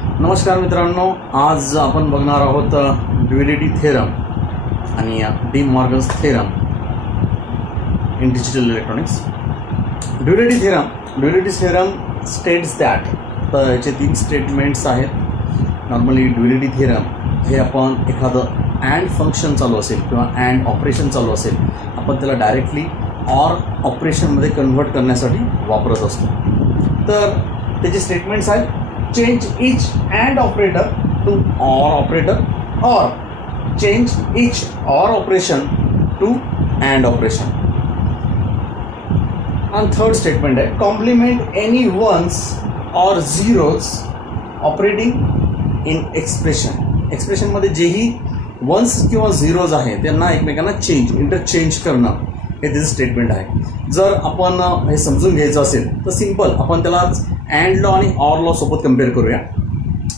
नमस्कार मित्रांनो, आज आपण बघणार आहोत ड्युएलिटी थेरम आणि D Morgan's theorem in digital electronics. Duality theorem states that, तर याचे 3 स्टेटमेंट्स आहेत. नॉर्मली ड्युएलिटी थेरम हे आपण एखादं अँड फंक्शन चालू असेल किंवा अँड ऑपरेशन चालू असेल, आपण त्याला डायरेक्टली ऑर ऑपरेशनमध्ये कन्व्हर्ट करण्यासाठी वापरत असतो. तर त्याचे स्टेटमेंट्स आहेत: change each AND operator to OR operator, or change each OR operation to AND operation. And third statement है complement any ones or zeros operating in expression. Expression मध्ये जेही वन्स किंवा झिरोज आहे त्यांना एकमेकांना इंटरचेंज करणं हे त्याचं स्टेटमेंट आहे. जर आपण हे समजून घ्यायचं असेल तर सिंपल आपण त्याला अँड लॉ आणि ऑर लॉ सोबत कम्पेअर करूया.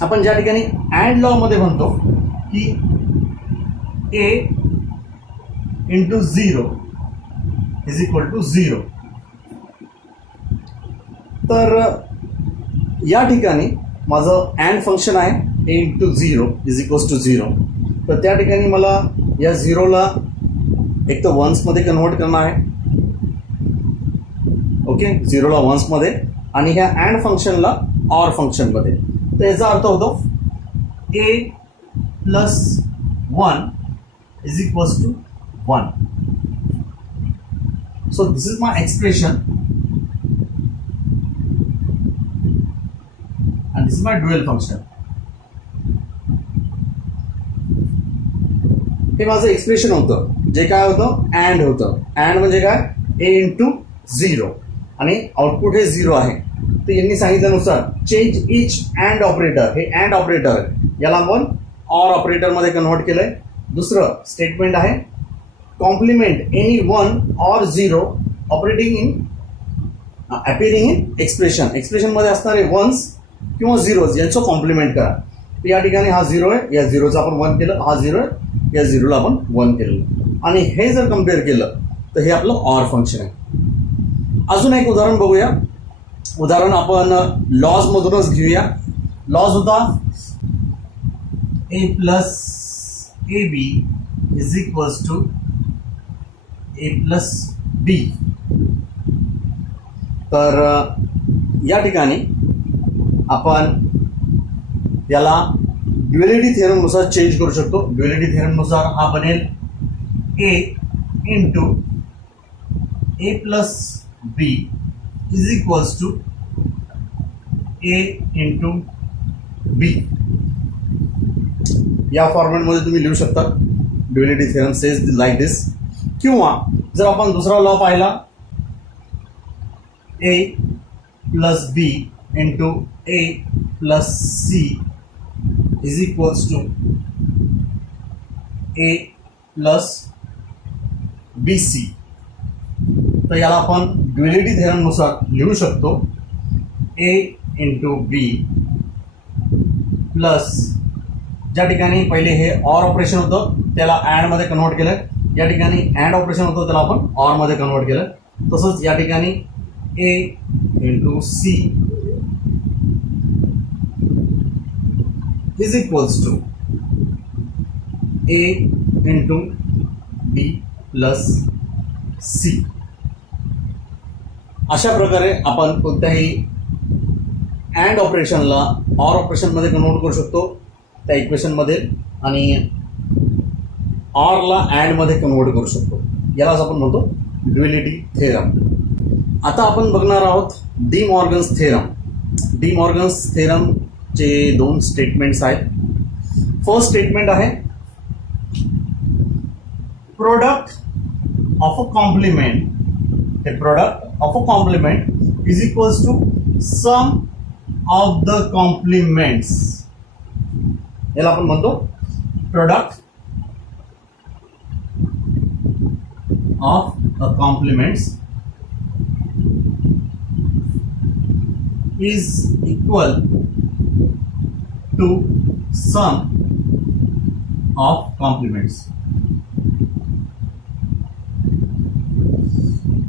आपण ज्या ठिकाणी अँड लॉ मध्ये म्हणतो की ए इंटू 0 इज इक्वल टू 0, तर या ठिकाणी माझं अँड फंक्शन आहे ए इंटू 0 इज इक्वल्स टू 0. तर त्या ठिकाणी मला या 0ला एक तर वन्समध्ये कन्वर्ट करणं आहे. ओके, 0ला वन्समध्ये आणि ह्या अँड फंक्शनला ऑर फंक्शनमध्ये. तर याचा अर्थ होतो A plus 1 is equals to 1. So this is my expression and this is my dual function. हे माझं एक्सप्रेशन होतं, जे काय होतं अँड होतं. अँड म्हणजे काय, ए इंटू 0 आणि आउटपुट हे 0 आहे. तर यांनी सांगितल्यानुसार चेंज इच अँड ऑपरेटर, हे अँड ऑपरेटर याला आपण ऑर ऑपरेटरमध्ये कन्व्हर्ट केलंय. दुसरं स्टेटमेंट आहे complement any 1 or 0 operating in appearing in expression. एक्सप्रेशनमध्ये असणारे वन्स किंवा झिरोज यांचं कॉम्प्लिमेंट करा. तर या ठिकाणी हा 0 आहे, या 0चं आपण 1 केलं. हा 0 आहे, या 0ला आपण 1 केलं. आणि हे जर कम्पेअर केलं तर हे आपलं ऑर फंक्शन आहे. अजून एक उदाहरण बघूया. उदाहरण आपण लॉज मधूनच घेऊया. लॉज होता A plus A B is equals to A plus B. तर या ठिकाणी आपण याला ड्युएलिटी थेरमनुसार चेंज करू शकतो. ड्युएलिटी थेरमनुसार हा बनेल A into A plus B is equals to A into B. या फॉर्मॅटमध्ये तुम्ही लिहू शकता. Duality theorem says like this. किंवा जर आपण दुसरा लॉ पाहिला, A plus B into A plus C is equals to A plus B C. तर याला आपण ड्युएलिटी थेरमनुसार लिहू शकतो ए इंटू बी प्लस, ज्या ठिकाणी पहिले हे ऑर ऑपरेशन होतं त्याला अँडमध्ये कन्वर्ट केलं. या ठिकाणी अँड ऑपरेशन होतं त्याला आपण ऑरमध्ये कन्वर्ट केलं. तसंच या ठिकाणी A into C is equals to A into B plus C. अशा प्रकारे आपण कोणत्याही अँड ऑपरेशनला ऑर ऑपरेशनमध्ये कन्वर्ट करू शकतो त्या इक्वेशनमध्ये, आणि ऑरला अँडमध्ये कन्वर्ट करू शकतो. यालाच आपण म्हणतो ड्युएलिटी थेरम. आता आपण बघणार आहोत De Morgan's theorem. D Morgan's थेरमचे 2 स्टेटमेंट्स आहेत. फर्स्ट स्टेटमेंट आहे प्रोडक्ट ऑफ अ कॉम्प्लिमेंट. हे product of a complement is equals to sum of the complements. याला आपण म्हणतो product of a complements is equal to sum of complements.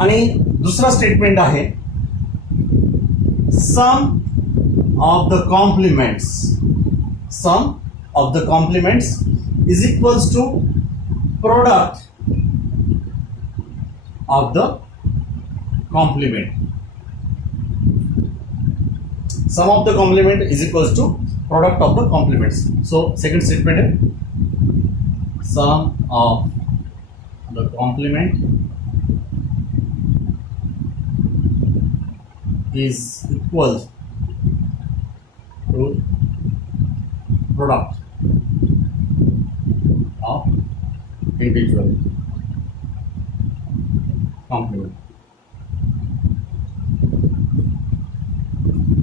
आणि दुसरा statement आहे सम of the complements, sum of the complements is equals to product of the complement. Sum of the complement is equals to product of the complements. So second statement है sum of the complement is equal to product of individual complement.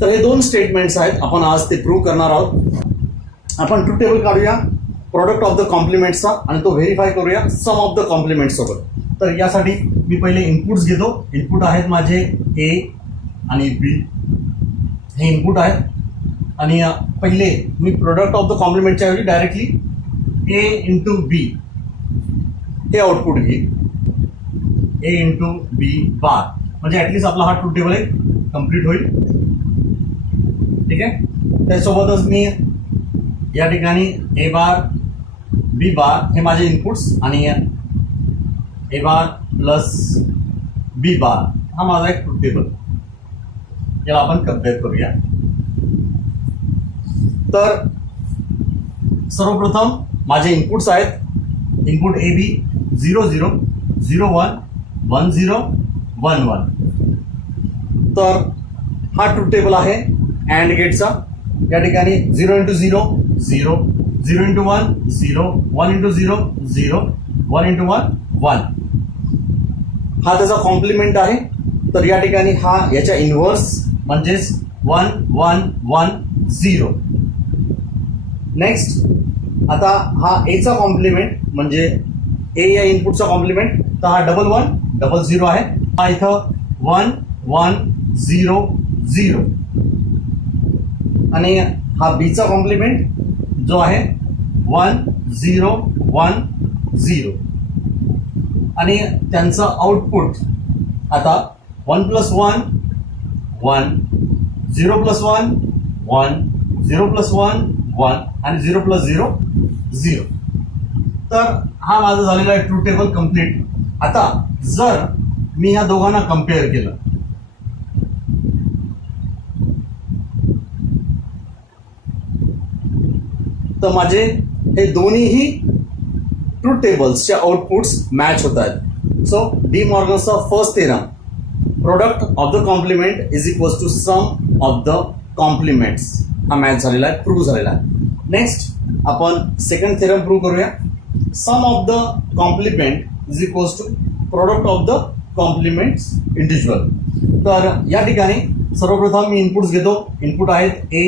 तर हे दोन statements आहेत, आपण आज ते prove करणार आहोत. आपण ट्रूथ टेबल काढूया प्रोडक्ट ऑफ द कॉम्प्लिमेंट्सचा आणि तो व्हेरीफाय करूया सम ऑफ द कॉम्प्लिमेंट सोबत. तर यासाठी मी पहिले इनपुट्स घेतो. इनपुट आहेत माझे ए आणि बी, हे इनपुट आहेत. आणि पहिले मी प्रोडक्ट ऑफ द कॉम्प्लिमेंटच्या ऐवजी डायरेक्टली ए इंटू बी हे आउटपुट घेईल. ए इंटू बी बार, म्हणजे ऍटलीस्ट आपला हा ट्रूथ टेबल एक कम्प्लीट होईल. ठीक आहे. त्यासोबतच मी या ठिकाणी ए बार बी बार हे माझे इनपुट्स आणि ए बार प्लस बी बार हा माझा एक ट्रूथ टेबल, याला आपण कम्पेअर करूया. तर सर्वप्रथम माझे इनपुट्स आहेत. Input A B 0 0 0 1 1 0 1 1. तर हा ट्रूथ टेबल आहे अँड गेटचा. या ठिकाणी 0 इंटू 0 0 0 इंटू 1 0 1 इंटू 0 0 1 इंटू 1 1 हा त्याचा कॉम्प्लिमेंट आहे. तर या ठिकाणी हा याच्या इनव्हर्स म्हणजेच 1 1 1 0. नेक्स्ट आता हा एचा कॉम्प्लिमेंट म्हणजे ए या इनपुटचा कॉम्प्लिमेंट, तर हा 1 1 0 0 आहे. हा इथं 1 1 0 0 आणि हा बीचा कॉम्प्लिमेंट जो आहे 1 0 1 0 आणि त्यांचं आउटपुट आता 1 प्लस 1 1 0 प्लस 1 1 0 प्लस 1 1 आणि 0 प्लस 0 0. तर हा माझा झालेला आहे ट्रूथ टेबल कम्प्लीट. आता जर मी ह्या दोघांना कम्पेअर केलं तर माझे हे दोन्हीही ट्रूथ टेबल्सचे आउटपुट्स मॅच होत आहेत. सो डी मॉर्गनचा first theorem product of the complement is equals to sum of the complements हा मॅच झालेला आहे, प्रूव्ह झालेला आहे. नेक्स्ट आपण सेकंड थेरम प्रूव्ह करूया. Sum of the complement is equals to product of the complements individual. तर या ठिकाणी सर्वप्रथम मी इनपुट्स घेतो. इनपुट आहेत ए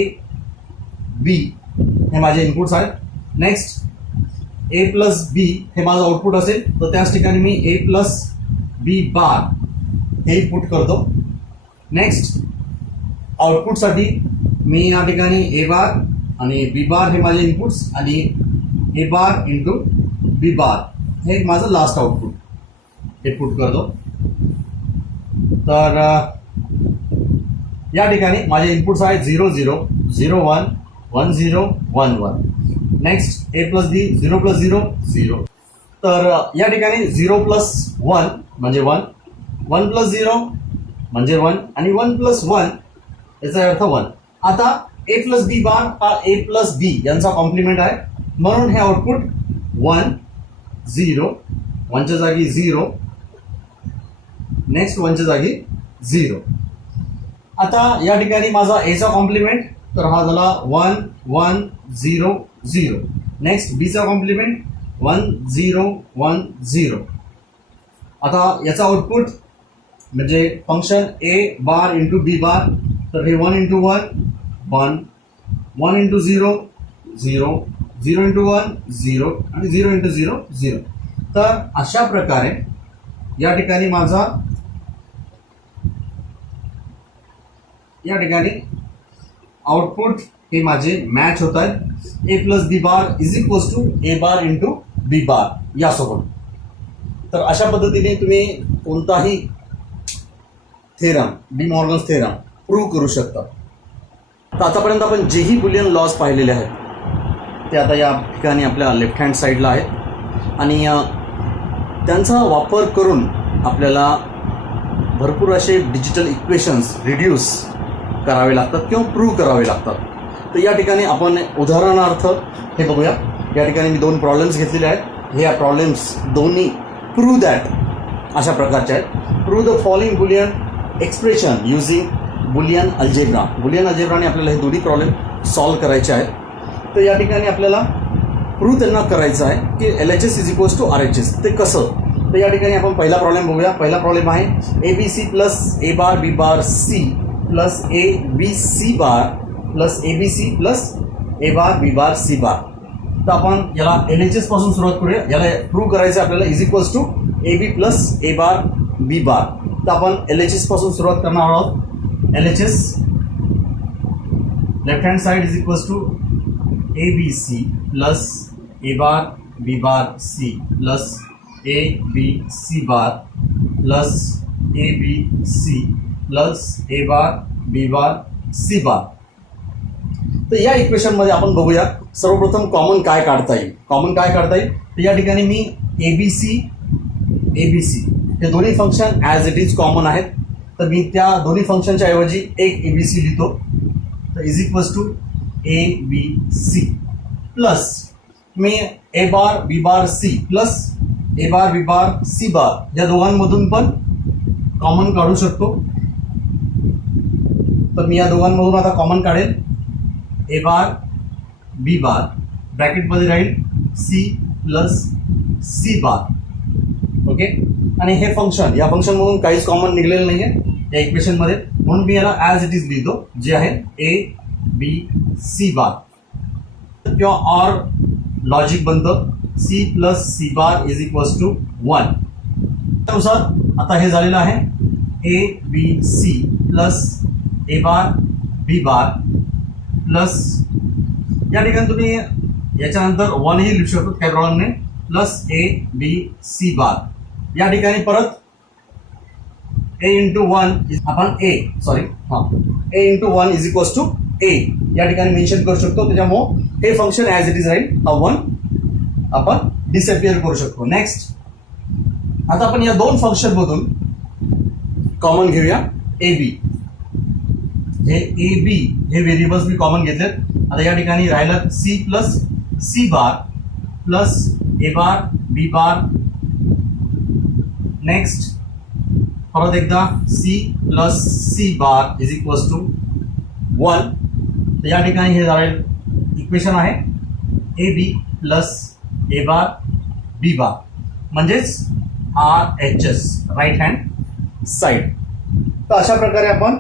बी हे माझे इनपुट्स आहेत. नेक्स्ट ए प्लस बी हे माझं आउटपुट असेल, तर त्याच ठिकाणी मी ए प्लस बी बार हे पुट करतो. नेक्स्ट आउटपुटसाठी मी या ठिकाणी ए बार आणि बी बार हे माझे इनपुट्स आणि ए बार इंटू बी बार हे माझं लास्ट आउटपुट हे पुट करतो. तर या ठिकाणी माझे इनपुट्स आहेत 0 0 0 1 1 0 1 1. नेक्स्ट ए प्लस बी 0 प्लस 0 0. तर या ठिकाणी 0 प्लस 1 म्हणजे 1 1 प्लस 0 म्हणजे 1 आणि 1 प्लस 1 याचा अर्थ 1. आता ए प्लस बी बार हा ए प्लस बी यांचा कॉम्प्लिमेंट आहे, म्हणून हे आउटपुट 1 0 1च्या जागी 0 नेक्स्ट 1च्या जागी 0. आता या ठिकाणी माझा एचा कॉम्प्लिमेंट तर हा झाला 1 1 0 0. नेक्स्ट बीचा कॉम्प्लिमेंट 1 0 1 0. आता याचा आउटपुट म्हणजे फंक्शन ए बार इंटू बी बार, तर हे 1 इंटू 1 1 1 इंटू 0 0 0 इंटू 1 0 आणि 0 इंटू 0 0. तर अशा प्रकारे या ठिकाणी माझा या ठिकाणी आउटपुट हे माझे मॅच होत आहेत. A plus B bar is equals to A bar into B bar यासोबत. तर अशा पद्धतीने तुम्ही कोणताही theorem D Morgan's theorem prove करू शकता. तर आतापर्यंत आपण जेही बुलियन लॉज पाहिलेले आहेत ते आता या ठिकाणी आपल्या लेफ्ट हँड साईडला आहेत आणि त्यांचा वापर करून आपल्याला भरपूर असे डिजिटल इक्वेशन्स रिड्यूस करावे लागतात किंवा प्रूव्ह करावे लागतात. तर या ठिकाणी आपण उदाहरणार्थ हे बघूया. या ठिकाणी मी 2 प्रॉब्लेम्स घेतलेले आहेत. हे प्रॉब्लेम्स दोन्ही प्रूव्ह दॅट अशा प्रकारचे आहेत. Prove the following Boolean expression using Boolean algebra. Boolean अल्जेब्राने आपल्याला हे दोन्ही प्रॉब्लेम सॉल्व्ह करायचे आहेत. तर या ठिकाणी आपल्याला प्रूव्ह त्यांना करायचं आहे की LHS is equals to RHS. ते कसं? तर या ठिकाणी आपण पहिला प्रॉब्लेम बघूया. पहिला प्रॉब्लेम आहे ABC plus A bar B bar C plus ABC bar plus ABC plus A bar B bar C bar. तर आपण याला LHS पासून सुरुवात करूया. याला प्रूव्ह करायचं आपल्याला is equals to AB plus A bar B bar. तर आपण LHS पासून सुरुवात करणार आहोत. LHS left hand side is equals to ABC plus A bar B bar C plus ABC bar plus ABC plus A bar B bar C bar. तर या इक्वेशनमध्ये आपण बघूया सर्वप्रथम कॉमन काय काढता येईल. तर या ठिकाणी मी ABC हे दोन्ही function as it is common आहेत. तर मी त्या दोन्ही फंक्शनच्या ऐवजी एक ABC लिहितो. तर is equals to ABC plus मी A bar B bar C plus A bar B bar C bar या दोघांमधून पण कॉमन काढू शकतो. तर मी या दोघांमधून आता कॉमन काढेल. A बार B बार ब्रॅकेटमध्ये राहील C प्लस C बार. ओके. आणि हे फंक्शन या फंक्शनमधून काहीच कॉमन निघलेलं नाही आहे या इक्वेशनमध्ये, म्हणून मी याला ॲज इट इज लिहितो जे आहे ABC बार. किंवा ऑर लॉजिक बनतं C plus C bar is equals to 1. त्यानुसार आता हे झालेलं आहे ABC plus A bar B bar plus या ठिकाणी तुम्ही याच्यानंतर 1 ही लिहू शकतो, काही प्रॉब्लेम नाही. Plus ABC bar. या ठिकाणी परत A इंटू 1 आपण A into 1 is equals to A या ठिकाणी मेन्शन करू शकतो. त्याच्यामुळे हे फंक्शन ॲज इट इज राहील. हा 1 आपण डिसअपिअर करू शकतो. नेक्स्ट आता आपण या दोन फंक्शनमधून कॉमन घेऊया AB. हे AB हे व्हेरिएबल्स मी कॉमन घेतलेत. आता या ठिकाणी राहिलं C plus C bar plus A bar B bar. Next परत एकदा C plus C bar is equals to 1. तर या ठिकाणी हे झालेलं इक्वेशन आहे AB plus A bar B bar म्हणजेच RHS राईट हँड साईड. तर अशा प्रकारे आपण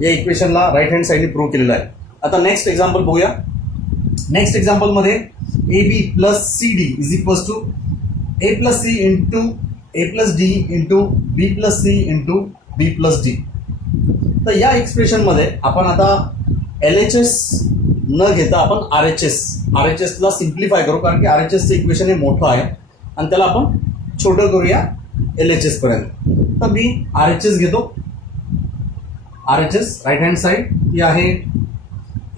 या इक्वेशनला राईट हँड साईडने प्रूव्ह केलेलं आहे. आता नेक्स्ट एक्झाम्पल बघूया. नेक्स्ट एक्झाम्पलमध्ये AB plus CD is equals to A plus C into A plus D into B plus C into B plus D. तर या एक्सप्रेशनमध्ये आपण आता LHS न घेता आपण RHS ला सिम्प्लिफाय करू, कारण की RHSचं इक्वेशन हे मोठं आहे आणि त्याला आपण छोटं करूया LHS पर्यंत. तर मी RHS घेतो. RHS राईट हँड साईड ती आहे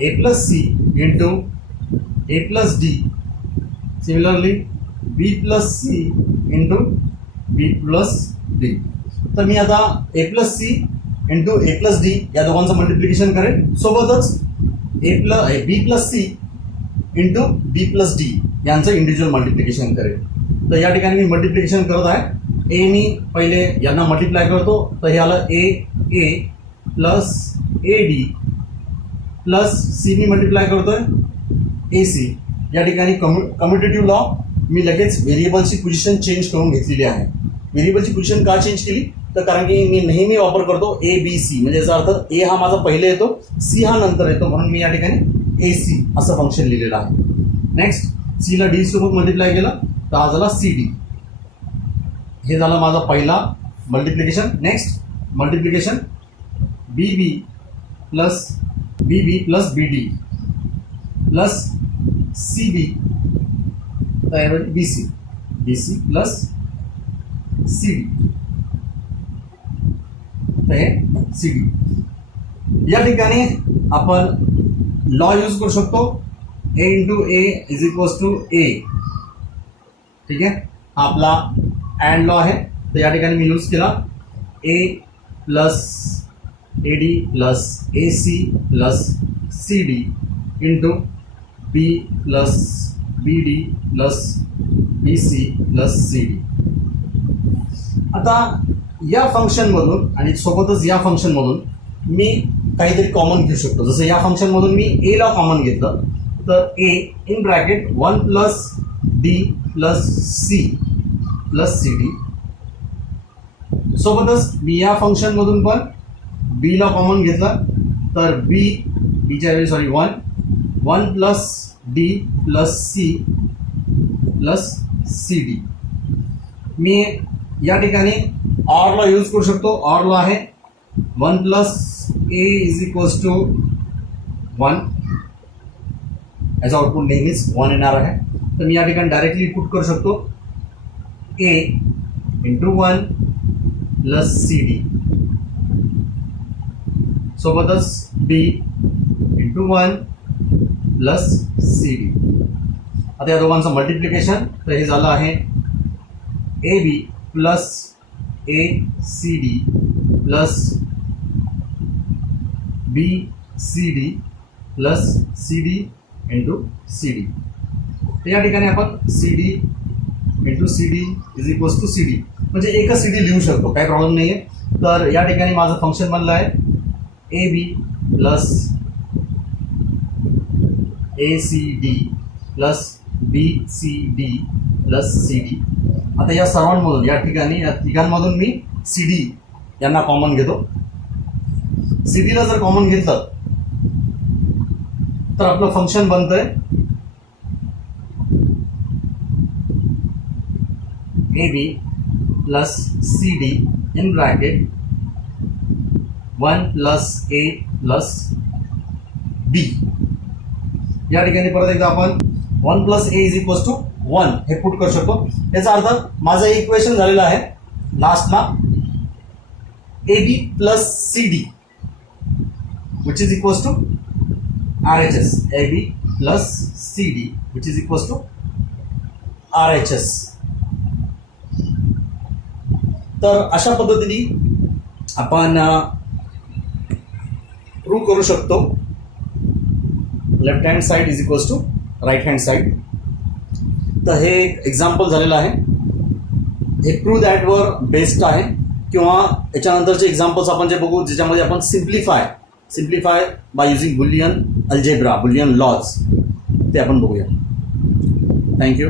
A plus C into A plus D. Similarly B plus C into B plus D. तर मी आता A plus C into A plus D या दोघांचं मल्टिप्लिकेशन करेल. सोबतच B plus C into B plus D यांचं individual multiplication करेल. तर या ठिकाणी मी मल्टिप्लिकेशन करत आहे. A मी पहिले यांना मल्टिप्लाय करतो. तर हे आलं A plus AD plus C me multiply करतोय AC. या ठिकाणी कम्युटेटिव्ह लॉ मी लगेच व्हेरिएबलची पोझिशन चेंज करून घेतलेली आहे. व्हेरिएबलची पोझिशन का चेंज केली तर कारण की मी नेहमी वापर करतो ABC, म्हणजे याचा अर्थ A हा माझा पहिले येतो, C हा नंतर येतो, म्हणून मी या ठिकाणी AC असं फंक्शन लिहिलेलं आहे. नेक्स्ट C ला D सोबत मल्टिप्लाय केलं तर हा झाला CD. हे झालं माझा पहिला multiplication. Next multiplication BB plus BD plus CB त्याऐवजी BC प्लस CD. तर हे CD. या ठिकाणी आपण लॉ यूज करू शकतो, A into A is equals to A. ठीक आहे, हा आपला अँड लॉ आहे. तर या ठिकाणी मी यूज केला A plus A D plus A C plus C D into B plus B D plus B C plus C D. आता या फंक्शनमधून आणि सोबतच या फंक्शनमधून मी काहीतरी कॉमन घेऊ शकतो. जसं या फंक्शनमधून मी ए ला कॉमन घेतलं तर A in bracket 1 plus D plus C plus C D. सोबतच मी या फंक्शनमधून पण बी ला कॉमन घेतलं तर बीच्या ऐवजी 1 plus D plus C plus C D. मी या ठिकाणी ऑर ला यूज करू शकतो. ऑर ला आहे 1 plus A is equals to 1. याचा आउटपुट नेहमीच 1 येणार आहे. तर मी या ठिकाणी डायरेक्टली पुट करू शकतो A into 1 plus C D सोबतच B into 1 plus C D. आता या दोघांचं मल्टिप्लिकेशन तर हे झालं आहे A B plus A C D plus B C D plus C D into C D. तर या ठिकाणी आपण C D into C D is equals to C D म्हणजे एकच सी डी लिहू शकतो, काही प्रॉब्लेम नाही आहे. तर या ठिकाणी माझं फंक्शन बनलं आहे A B plus A C D plus B C D plus C D. आता या सर्वांमधून या ठिकाणी या तिघांमधून मी सी डी यांना कॉमन घेतो. सी डीला जर कॉमन घेतलं तर आपलं फंक्शन बनतंय A B plus C D in bracket 1 plus A plus B. या ठिकाणी परत एकदा आपण 1 plus A is equals to 1 हे पुट करू शकतो. याचा अर्थ माझं इक्वेशन झालेलं आहे लास्टला A B plus C D which is equals to RHS. A B plus C D which is equals to RHS. तर अशा पद्धतीने आपण प्रूव्ह करू शकतो left hand side is equals to right hand side. तर हे एक्झाम्पल झालेलं आहे. हे प्रूव्ह दॅट वर बेस्ड आहे किंवा याच्यानंतरचे एक्झाम्पल्स आपण जे बघू ज्याच्यामध्ये आपण simplify by using Boolean algebra Boolean laws ते आपण बघूया. थँक्यू.